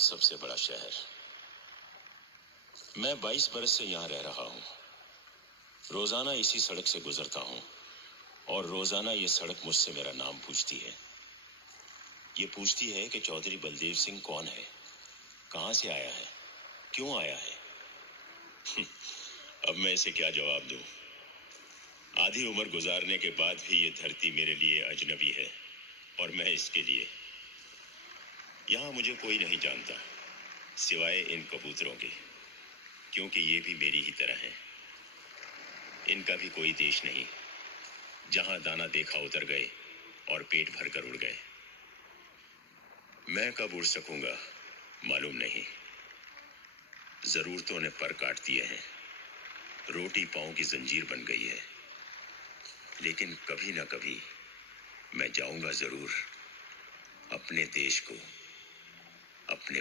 सबसे बड़ा शहर। मैं 22 बरस से यहाँ रह रहा हूँ। रोजाना इसी सड़क से गुजरता हूँ और रोजाना ये सड़क मुझसे मेरा नाम पूछती है। ये पूछती है कि चौधरी बलदेव सिंह कौन है, कहाँ से आया है, क्यों आया है। अब मैं इसे क्या जवाब दूं? आधी उम्र गुजारने के बाद भी ये धरती मेरे लिए अजनबी है और मैं इसके लिए। यहाँ मुझे कोई नहीं जानता सिवाय इन कबूतरों के, क्योंकि ये भी मेरी ही तरह हैं। इनका भी कोई देश नहीं, जहां दाना देखा उतर गए और पेट भर कर उड़ गए। मैं कब उड़ सकूंगा मालूम नहीं। जरूरतों ने पर काट दिए हैं, रोटी पांव की जंजीर बन गई है, लेकिन कभी ना कभी मैं जाऊंगा जरूर अपने देश को, अपने